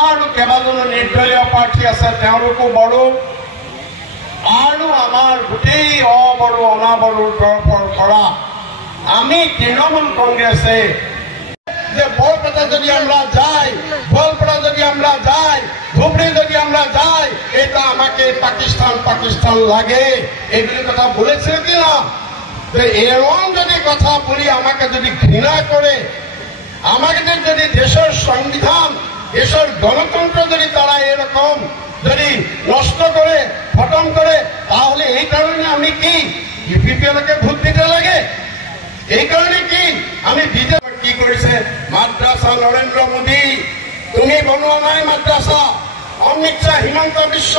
আৰু কেইবাজনো নিৰ্দলীয় প্ৰাৰ্থী আছে তেওঁলোকো বড়ো আৰু আমাৰ গোটেই অবড়ো অনাবড়োৰ তৰফৰ পৰা আমি তৃণমূল কংগ্রেসে যে বরপেটা যদি আমরা যাই গোয়ালপাড়া যদি আমরা যাই ধুবড়ি যদি আমরা যাই এটা আমাকে পাকিস্তান পাকিস্তান লাগে এইগুলি কথা বলেছে কিনা এরকম যদি কথা বলি আমাকে যদি ঘৃণা করে আমাদের যদি দেশের সংবিধান দেশের গণতন্ত্র যদি তারা এরকম যদি নষ্ট করে খতম করে তাহলে এই কারণে আমি কি ইউপিপিএলকে ভোট দিতে লাগে এই কারণে কি আমি বিজেপি কি করেছে মাদ্রাসা নরেন্দ্র মোদী তুমি বনোৱা নাই মাদ্ৰাসা অমিত শাহ হিমন্ত বিশ্ব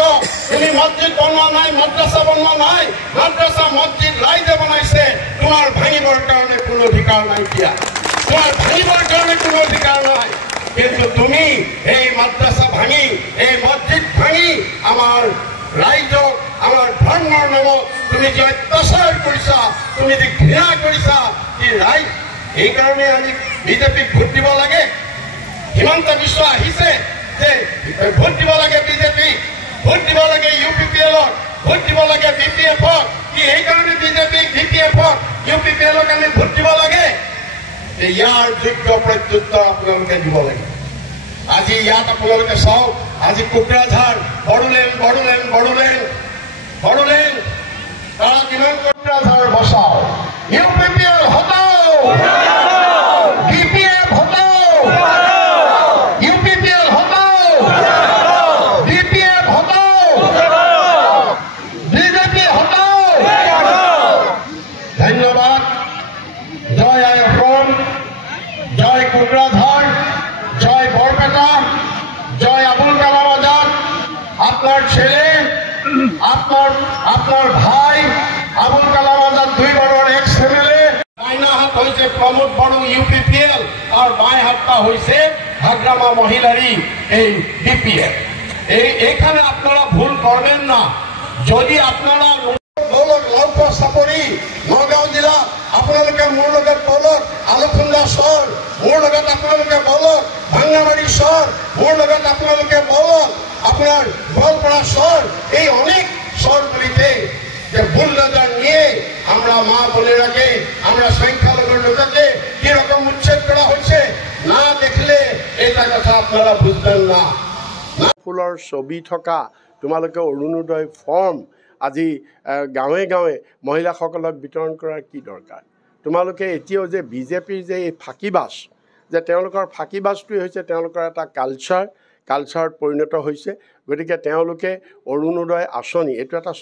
তুমি মসজিদ বনোৱা নাই মাদ্ৰাসা বনোৱা নাই মাদ্ৰাসা মসজিদ ৰাইজে বনাইছে তোমাৰ ভাঙিবৰ কাৰণে কোনো অধিকাৰ নাই দিয়া তোমাৰ ভাঙিবৰ কাৰণে কোনো অধিকাৰ নাই কিন্তু তুমি এই মাদ্ৰাসা ভাঙি এই মসজিদ ভাঙি আমাৰ ৰাইজক আমাৰ ধৰ্মৰ নামত তুমি যে অত্যাচাৰ কৰিছা তুমি যে ঘৃণা কৰিছা কি ৰাইজ এই কাৰণে আমি বিজেপিক ভোট দিব লাগে হিমন্ত বিশ্ব আহিছে যে ভোট দিব লাগে বিজেপি ভোট দিব লাগে ইউপিপিএলক ভোট দিব লাগে বিপিএফক কি এই কাৰণে বিজেপিক বিপিএফক ইউপিপিএলক আমি ভোট দিব লাগে ইয়াৰ যোগ্য প্ৰত্যুত্তৰ আপোনালোকে দিব লাগে আজি ইয়াত আপোনালোকে চাওক আজি কোকৰাঝাৰ বড়োলেণ্ড তারা কিমান কোকরাঝার বসাও ইউপিপিএল হটাও বিপিএফ হটাও ইউপিপিএল হটাও বিপিএফ হটাও বিজেপি হটাও ধন্যবাদ জয় অসম জয় কোকরাঝার জয় বরপেটা জয় আবুল কালাম আজাদ আপনার ছেলে আপনার ভাই আবুল কালাম আজাদ 2 বারের এক্স এমএলএ ডাইনা হাত হয়েছে প্রমোদ বড়ো ইউপিপিএল আর বাই হাতটা হয়েছে হাগ্রামা মহিলারি এই বিপিএল এইখানে আপনারা ভুল করবেন না যদি আপনারা লৌক চাপৰি নগাঁও জিলা আপোনালোকে মোৰ লগত বলক আলুখুন্দা চৰ মোৰ লগত আপোনালোকে বলক ভাঙ্গামাৰী চৰ মোৰ লগত আপোনালোকে বলক আপনার গোয়ালপাড়া শহর এই অনেক শহরগুলিতে যে বুলডোজার নিয়ে আমরা মা বোনেরাকে আমরা সংখ্যালঘুর লোককে কিরকম উচ্ছেদ করা হয়েছে না দেখলে এটা কথা আপনারা বুঝবেন না ফুলৰ ছবি থকা তোমালোকে অৰুণোদয় ফৰ্ম আজি গাঁৱে গাঁৱে মহিলাসকলক বিতৰণ কৰাৰ কি দৰকাৰ তোমালোকে এতিয়াও যে বিজেপিৰ যে এই ফাঁকিবাজ যে তেওঁলোকৰ ফাঁকিবাজটোৱে হৈছে তেওঁলোকৰ এটা কালচাৰত পৰিণত হৈছে গতিকে তেওঁলোকে অৰুণোদয় আঁচনি এইটো এটা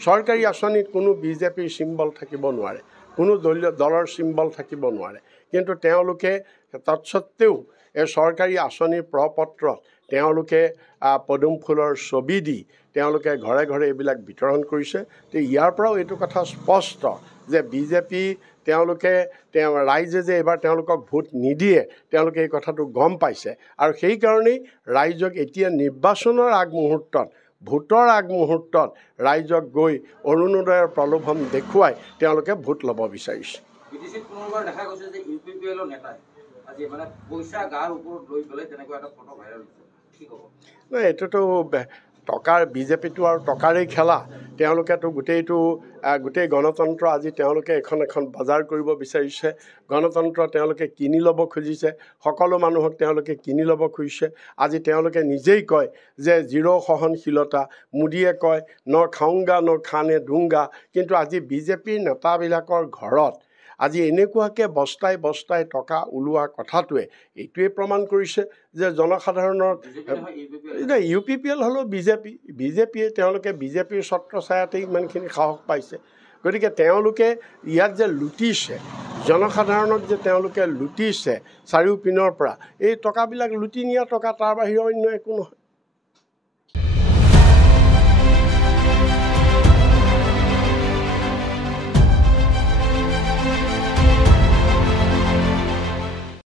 চৰকাৰী আঁচনিত কোনো বিজেপিৰ চিম্বল থাকিব নোৱাৰে কোনো দলৰ চিম্বল থাকিব নোৱাৰে কিন্তু তেওঁলোকে তৎসত্ত্বেও এই চৰকাৰী আঁচনিৰ প্ৰপত্ৰ তেওঁলোকে পদুম ফুলৰ ছবি দি তেওঁলোকে ঘৰে ঘৰে এইবিলাক বিতৰণ কৰিছে তো ইয়াৰ পৰাও এইটো কথা স্পষ্ট যে বিজেপি তেওঁলোকে ৰাইজে যে এবাৰ তেওঁলোকক ভোট নিদিয়ে তেওঁলোকে এই কথাটো গম পাইছে আৰু সেইকাৰণেই ৰাইজক এতিয়া নিৰ্বাচনৰ আগমুহূৰ্তত ভোটৰ আগমুহূৰ্তত ৰাইজক গৈ অৰুণোদয়ৰ প্ৰলোভন দেখুৱাই তেওঁলোকে ভোট ল'ব বিচাৰিছে এইটোতো টকাৰ বিজেপিটো আৰু টকাৰেই খেলা তেওঁলোকেতো গোটেই গণতন্ত্ৰ আজি তেওঁলোকে এখন বজাৰ কৰিব বিচাৰিছে গণতন্ত্ৰ তেওঁলোকে কিনি ল'ব খুজিছে সকলো মানুহক তেওঁলোকে কিনি ল'ব খুজিছে আজি তেওঁলোকে নিজেই কয় যে জিৰ' সহনশীলতা মোদীয়ে কয় ন খাওঁগা ন খানে দুংগা কিন্তু আজি বিজেপিৰ নেতাবিলাকৰ ঘৰত আজি এনেকুৱাকৈ বস্তাই টকা ওলোৱা কথাটোৱে এইটোৱে প্ৰমাণ কৰিছে যে জনসাধাৰণৰ ইউপিপিএল হ'লেও বিজেপিয়ে তেওঁলোকে বিজেপিৰ ছত্ৰছায়াতে ইমানখিনি সাহস পাইছে গতিকে তেওঁলোকে ইয়াত যে লুটিছে জনসাধাৰণক যে তেওঁলোকে লুটিছে চাৰিওপিনৰ পৰা এই টকাবিলাক লুটি নিয়া টকা তাৰ বাহিৰে অন্য একো নহয়